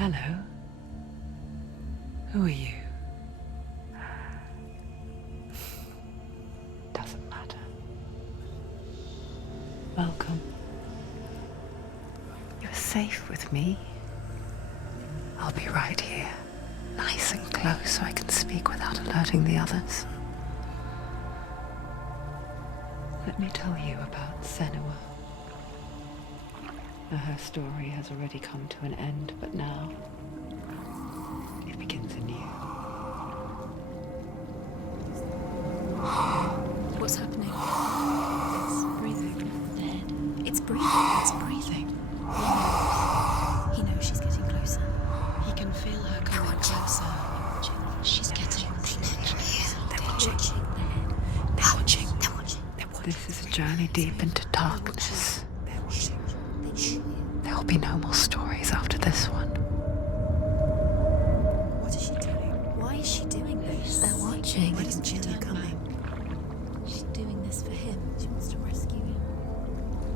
Hello. Who are you? Doesn't matter. Welcome. You're safe with me. I'll be right here, nice and close so I can speak without alerting the others. Let me tell you about Senua. Her story has already come to an end, but now it begins anew. What's happening? It's breathing. Dead. It's breathing. It's breathing. He knows she's getting closer. He can feel her coming closer. She's getting closer. They're watching. They're watching. They're watching. This is a journey deep into darkness. There will be no more stories after this one. What is she doing? Why is she doing this? They're watching. Why doesn't she know coming? She's doing this for him. She wants to rescue him.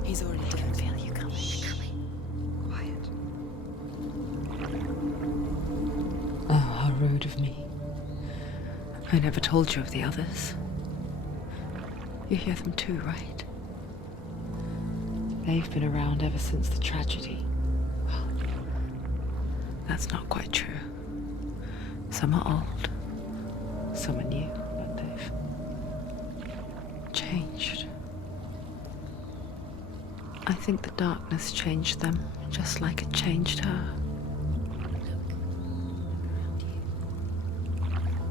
He's already dead. I can feel you coming. Quiet. Oh, how rude of me. I never told you of the others. You hear them too, right? They've been around ever since the tragedy. Well, that's not quite true. Some are old, some are new, but they've changed. I think the darkness changed them, just like it changed her.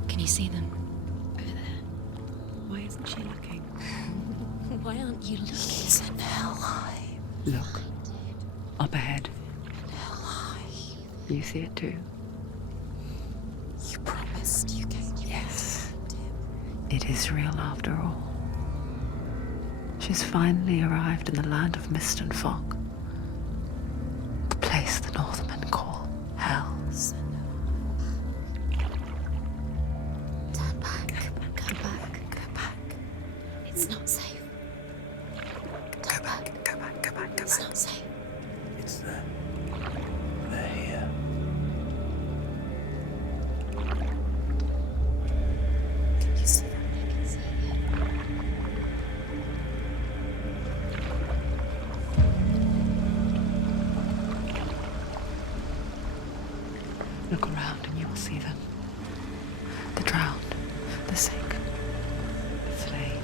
Can you see them? Over there. Why isn't she looking? Why aren't you looking? He's in hell. Look, up ahead. Hell. You see it too? You promised you gave you. Yes. It is real after all. She's finally arrived in the land of mist and fog. The place the Northmen call Hell. Turn back. Go back. Go back. It's not safe. Go back. It's not safe. It's there. They're here. Can you see that? I can see it. Look around and you will see them. The drowned, the sick, the slain.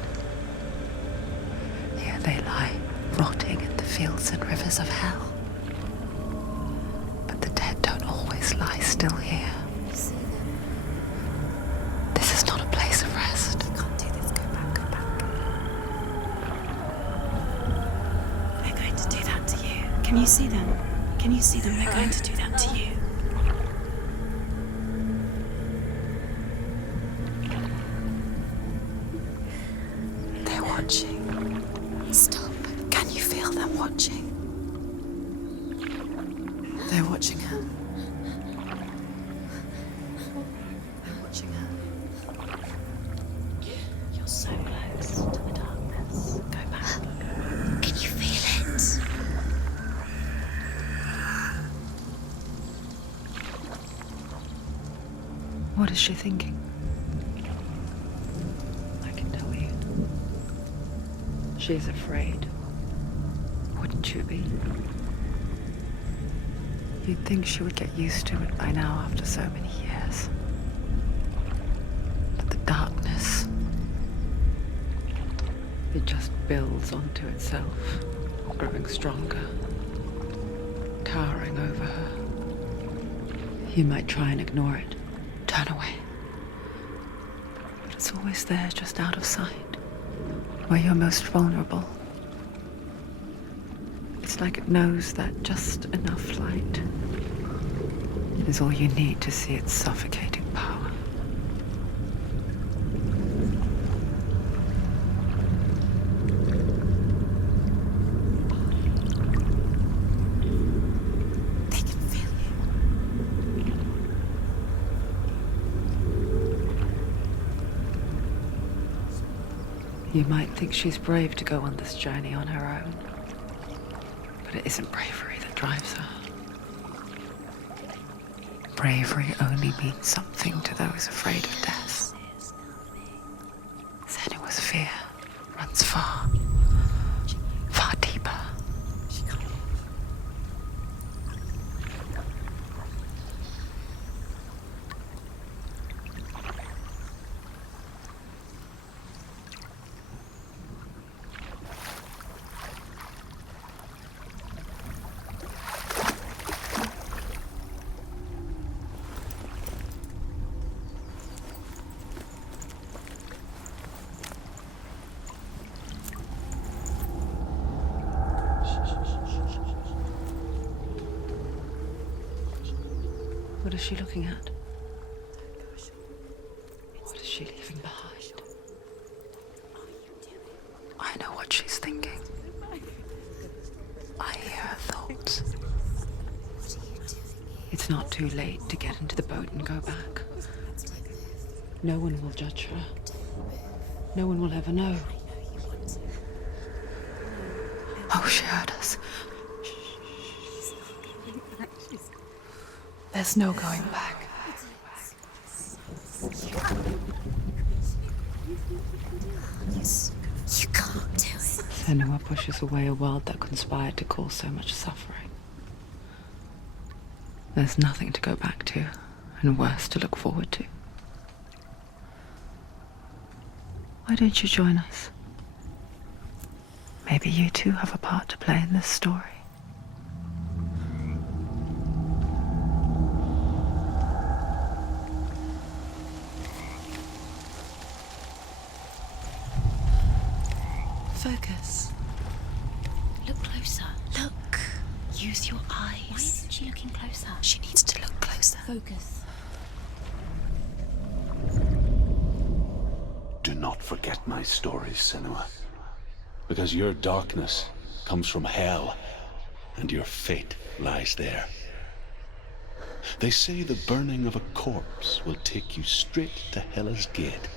Here they lie, rotting in the fields and rivers of hell. But the dead don't always lie still here. You see them? This is not a place of rest. You can't do this. Go back. Go back. They're going to do that to you. Can you see them? Can you see them? They're going to do that to you. They're watching. Stop. Can you feel them watching? They're watching her. They're watching her. You're so close to the darkness. Go back. Can you feel it? What is she thinking? I can tell you. She's afraid. Wouldn't you be? You'd think she would get used to it by now after so many years. But the darkness, it just builds onto itself, growing stronger, towering over her. You might try and ignore it, turn away. But it's always there, just out of sight, where you're most vulnerable. It's like it knows that just enough light is all you need to see its suffocating power. They can feel you. You might think she's brave to go on this journey on her own, but it isn't bravery that drives her. bravery only means something to those afraid of death. Senua's fear runs far, far deeper. What is she looking at? What is she leaving behind? I know what she's thinking. I hear her thoughts. It's not too late to get into the boat and go back. No one will judge her. No one will ever know. Oh, she heard us. There's no going back. You can't do it. Senua pushes away a world that conspired to cause so much suffering. There's nothing to go back to, and worse to look forward to. Why don't you join us? Maybe you too have a part to play in this story. Focus. Look closer. Look. Use your eyes. Why isn't she looking closer? She needs to look closer. Focus. Do not forget my stories, Senua, because your darkness comes from hell, and your fate lies there. They say the burning of a corpse will take you straight to Hela's gate,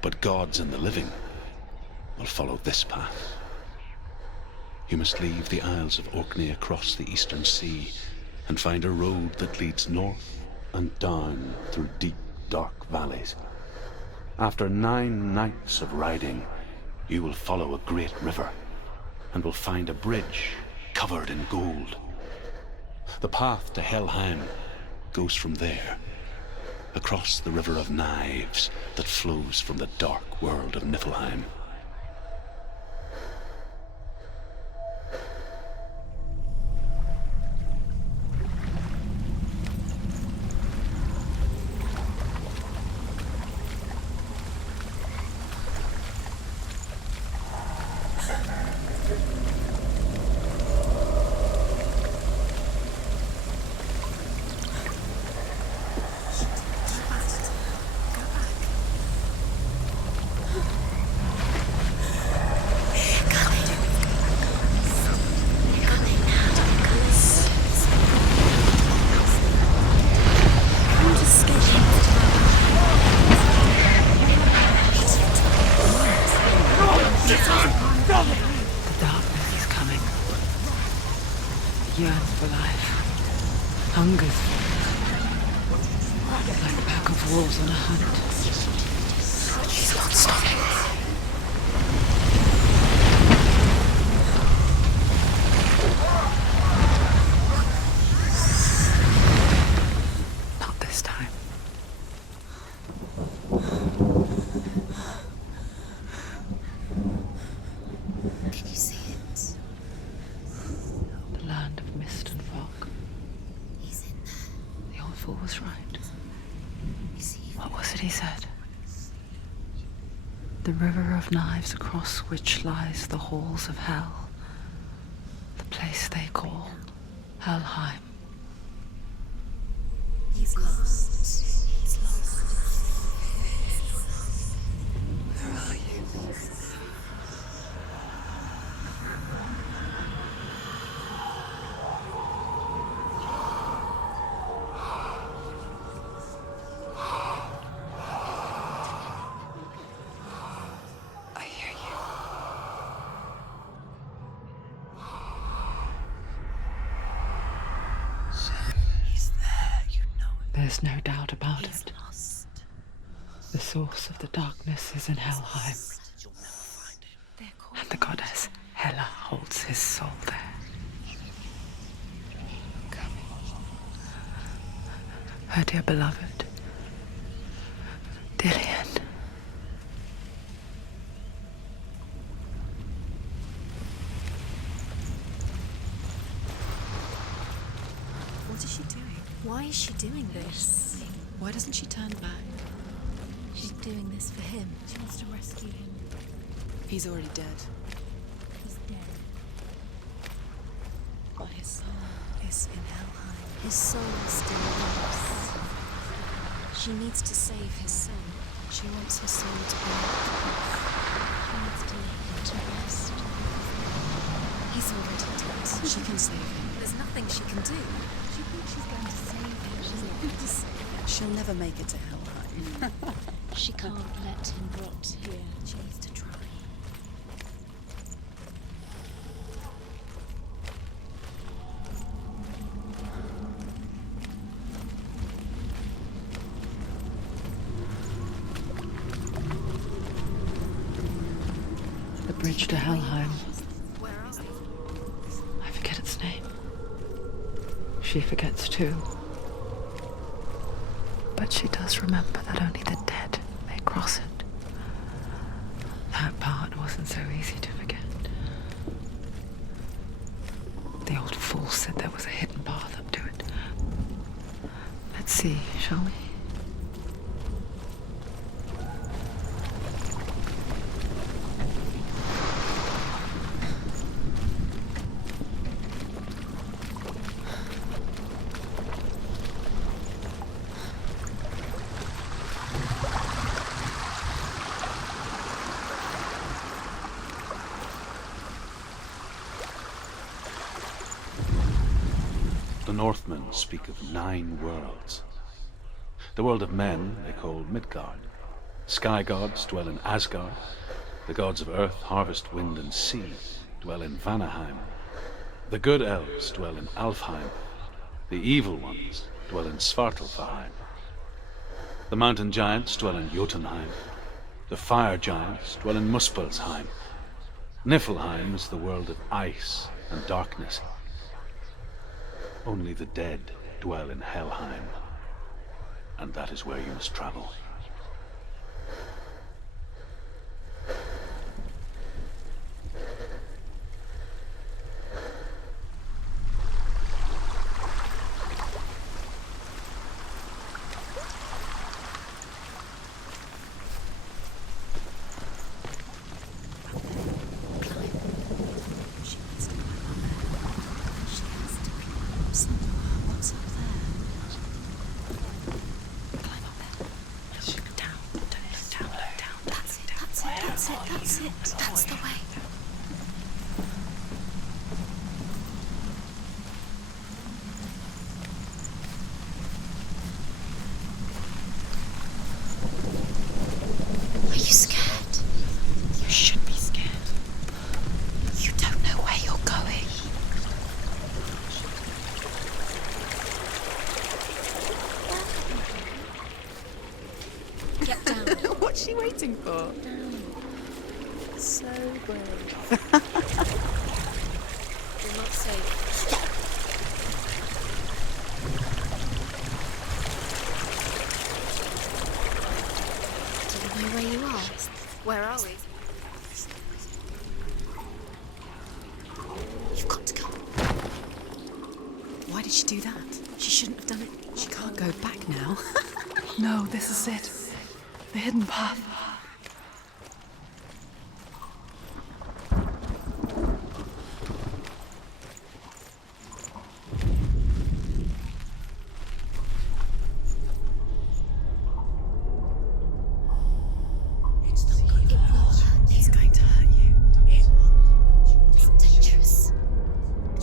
but gods and the living will follow this path. You must leave the Isles of Orkney across the eastern sea and find a road that leads north and down through deep, dark valleys. After 9 nights of riding, you will follow a great river and will find a bridge covered in gold. The path to Helheim goes from there, across the river of knives that flows from the dark world of Niflheim. The darkness is coming. Yearns for life. Hungers for it. Like a pack of wolves on a hunt. She's not stopping. Not this time. Can you see it? The land of mist and fog. He's in there. The old fool was right. Is he? What was it he said? The river of knives across which lies the halls of hell. The place they call Helheim. He's lost. He's lost. Where are you? I hear you. He's there, you know There's no doubt about He's it. lost. The source of the darkness is in Helheim, They're called and the goddess Hela holds his soul there. Her dear beloved, Dillian. What is she doing? Why is she doing this? Why doesn't she turn back? She's doing this for him. She wants to rescue him. He's already dead. He's dead. But his soul is in Helheim. His soul still lives. She needs to save his soul. She wants her soul to be She needs to leave him to rest. He's already dead. She can save him. There's nothing she can do. She thinks she's going to save him. She's not going to save him. She'll never make it to Helheim. She can't let him rot here. She needs to try. The bridge to Helheim. Where are we? I forget its name. She forgets too. But she does remember that only the dead may cross it. That part wasn't so easy to forget. The old fool said there was a hidden path up to it. Let's see, shall we? The Northmen speak of 9 worlds. The world of men they call Midgard. Sky gods dwell in Asgard. The gods of earth, harvest, wind, and sea dwell in Vanaheim. The good elves dwell in Alfheim. The evil ones dwell in Svartalfheim. The mountain giants dwell in Jotunheim. The fire giants dwell in Muspelheim. Niflheim is the world of ice and darkness. Only the dead dwell in Helheim, and that is where you must travel. What's up there? Climb up there. Look down. Don't look down. Look down. That's it. That's it. That's it. That's it. That's the way. Are you scared? You should be scared. You don't know where you're going. Get down. What's she waiting for? So brave. You're not safe. Do you know where you are? Where are we? You've got to go. Why did she do that? She shouldn't have done it. She can't go back now. No, this is it. The hidden path. It's going to hurt you. It's dangerous.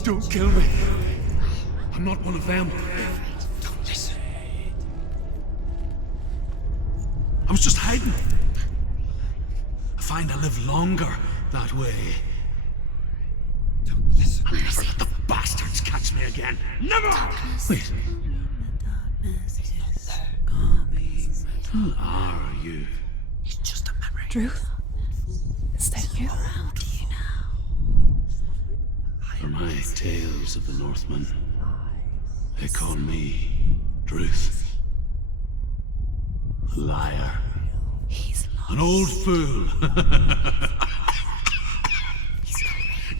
Don't kill me. I'm not one of them. Don't listen. I was just hiding. I find I live longer that way. Don't listen. I'll never let the bastards catch me again. Never! Wait. Who are you? It's just a memory. Ruth? Is that you? How do you now? For my tales of the Northmen, they call me Druth. A liar. He's lost. An old fool.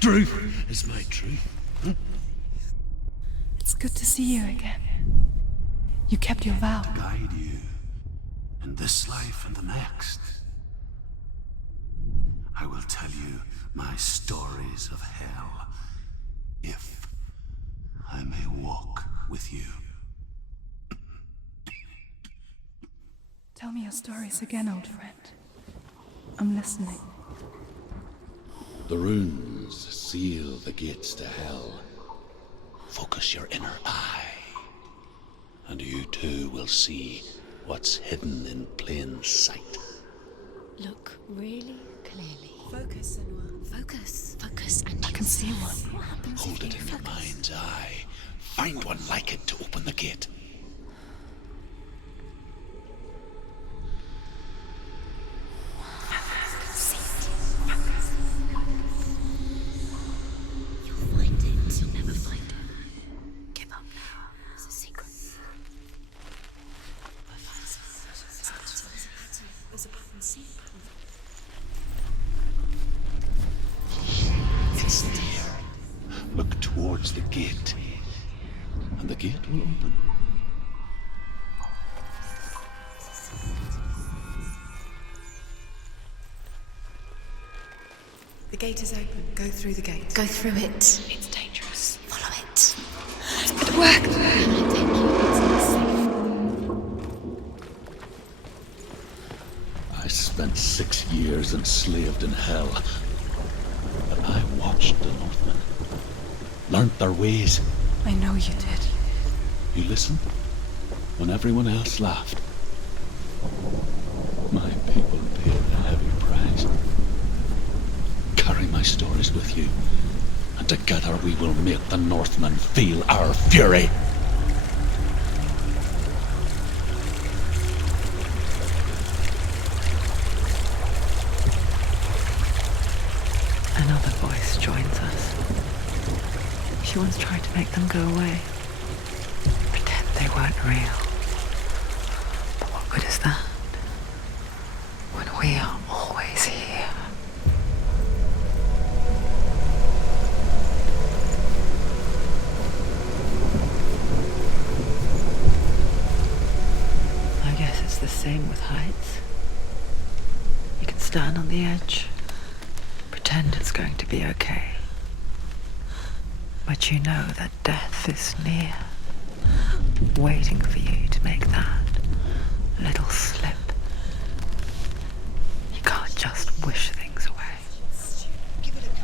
Druth is my truth. It's good to see you again. You kept your vow. Guide you in this life and the next. I will tell you my stories of hell, if I may walk with you. Tell me your stories again, old friend. I'm listening. The runes seal the gates to hell. Focus your inner eye, and you too will see what's hidden in plain sight. Look really clearly. Focus, Senua. Focus. Focus and I can see one. What happens Hold if it you in your focus? mind's eye. Find one like it to open the gate. You'll find it. You'll never find it. Give up now. It's a secret. There's a pattern. See the pattern. It's there. Look towards the gate, and the gate will open. The gate is open. Go through the gate. Go through it. It's dangerous. Follow it. It worked! Where will it take you? It's not safe. I spent 6 years enslaved in hell, but I watched the Northmen, learnt their ways. I know you did. You listened when everyone else laughed. My people paid a heavy price. Carry my stories with you, and together we will make the Northmen feel our fury. Another voice joins us. She once tried to make them go away. Pretend they weren't real. But what good is that? When we are always here. I guess it's the same with heights. You can stand on the edge, pretend it's going to be okay. But you know that death is near, waiting for you to make that little slip. You can't just wish things away. Give it a go.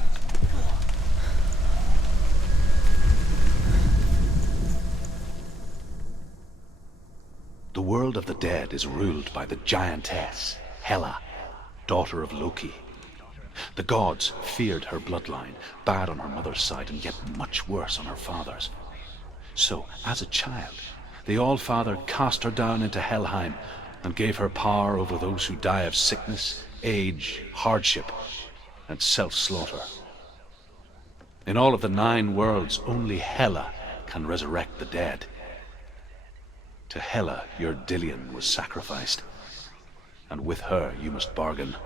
The world of the dead is ruled by the giantess, Hela, daughter of Loki. The gods feared her bloodline, bad on her mother's side and yet much worse on her father's. So, as a child, the All-Father cast her down into Helheim and gave her power over those who die of sickness, age, hardship, and self-slaughter. In all of the 9 worlds, only Hela can resurrect the dead. To Hela, your Dillion was sacrificed, and with her you must bargain.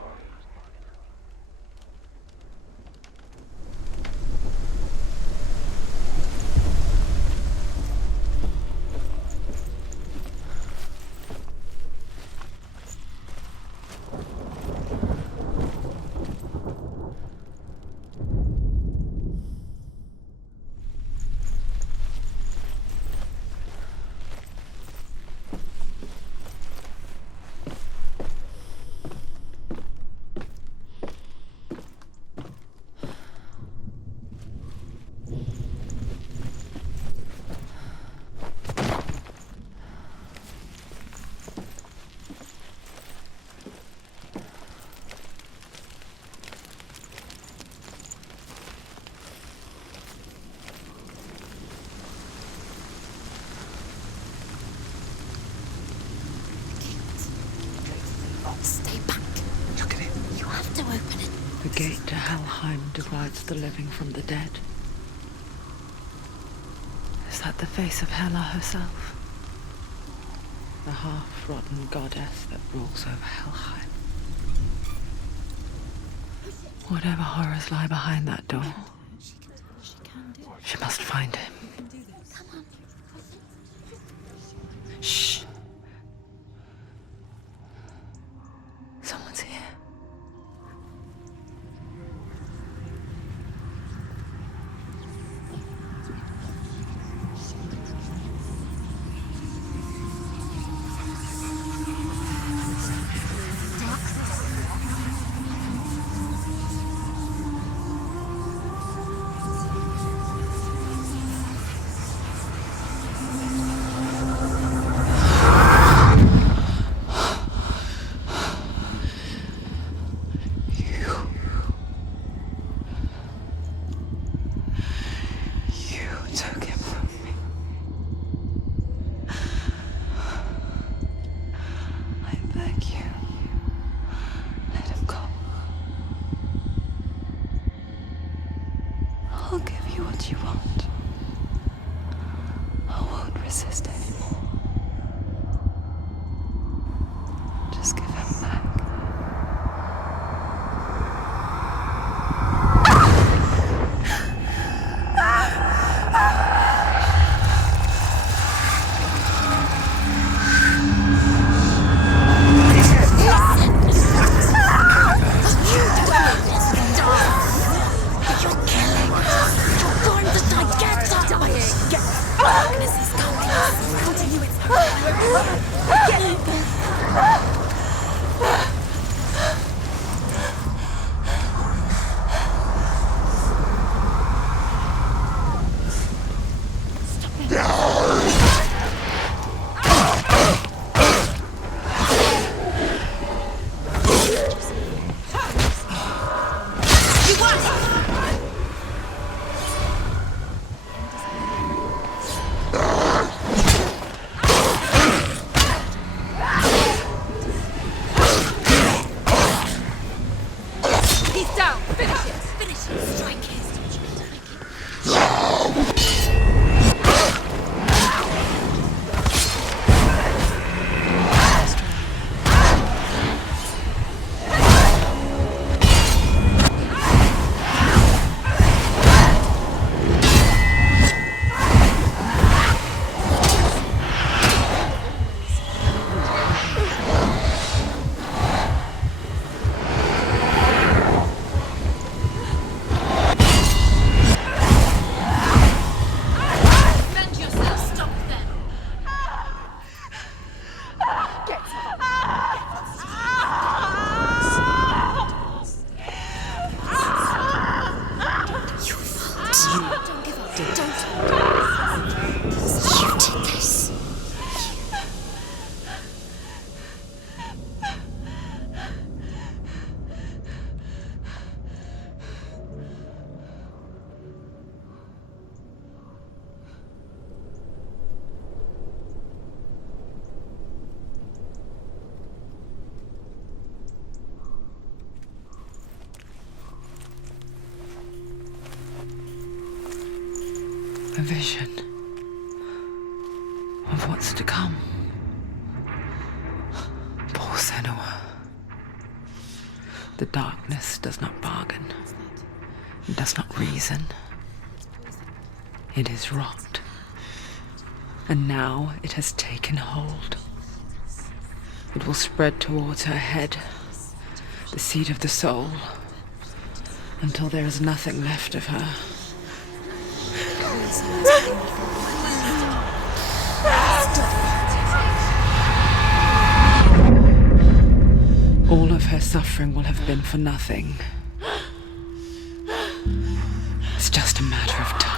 have to open it. The gate to Helheim divides the living from the dead. Is that the face of Hela herself? The half-rotten goddess that rules over Helheim. Whatever horrors lie behind that door, she must find him. Shh. Someone's here. I'll give you what you want. I won't resist anymore. Just give him back. A vision of what's to come. Poor Senua. The darkness does not bargain. It does not reason. It is rot. And now it has taken hold. It will spread towards her head, the seat of the soul, until there is nothing left of her. All of her suffering will have been for nothing. It's just a matter of time.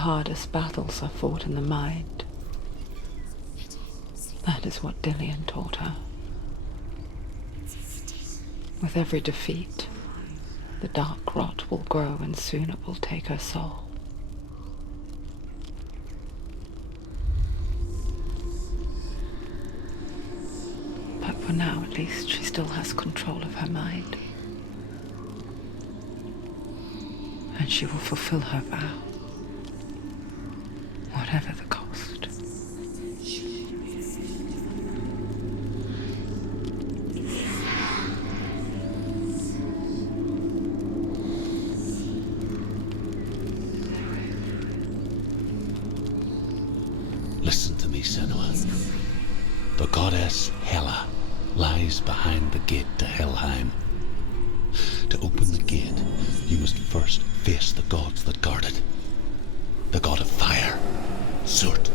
hardest battles are fought in the mind. That is what Dillian taught her. With every defeat, the dark rot will grow and soon it will take her soul. But for now, at least, she still has control of her mind. And she will fulfill her vow, whatever the cost. Listen to me, Senua. The goddess Hela lies behind the gate to Helheim. To open the gate, you must first face the gods that guard it. The god of fire, Surt,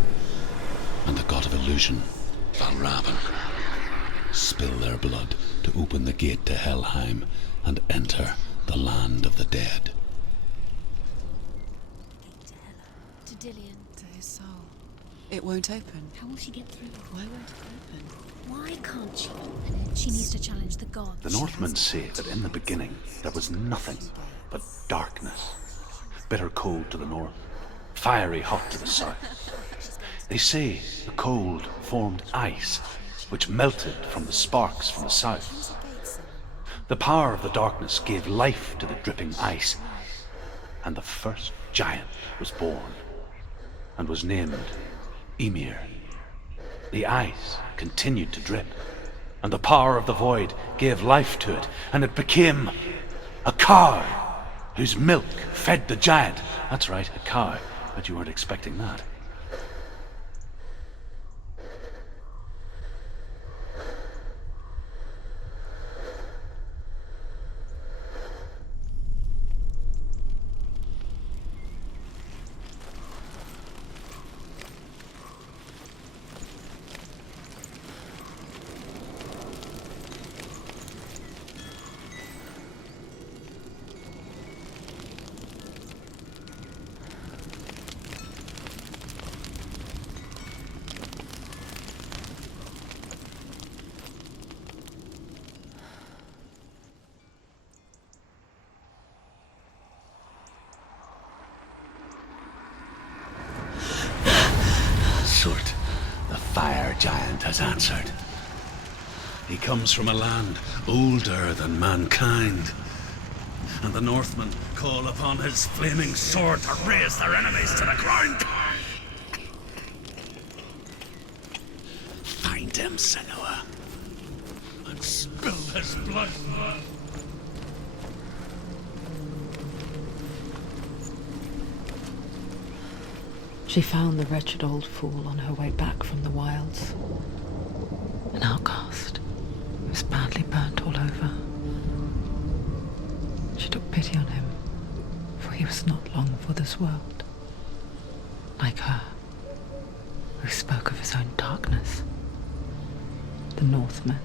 and the god of illusion, Valravan. Spill their blood to open the gate to Helheim and enter the land of the dead. To Dillian. To his soul. It won't open. How will she get through? Why won't it open? Why can't she open it? She needs to challenge the gods. The Northmen say that in the beginning there was nothing but darkness. Bitter cold to the north, fiery hot to the south. They say the cold formed ice, which melted from the sparks from the south. The power of the darkness gave life to the dripping ice, and the first giant was born, and was named Ymir. The ice continued to drip, and the power of the void gave life to it, and it became a cow whose milk fed the giant. That's right, a cow. Bet you weren't expecting that. Surt, the fire giant, has answered. He comes from a land older than mankind, and the Northmen call upon his flaming sword to raze their enemies to the ground. Find him, Senua, and spill his blood. She found the wretched old fool on her way back from the wilds. An outcast. He was badly burnt all over. She took pity on him, for he was not long for this world. Like her, who spoke of his own darkness. The Northmen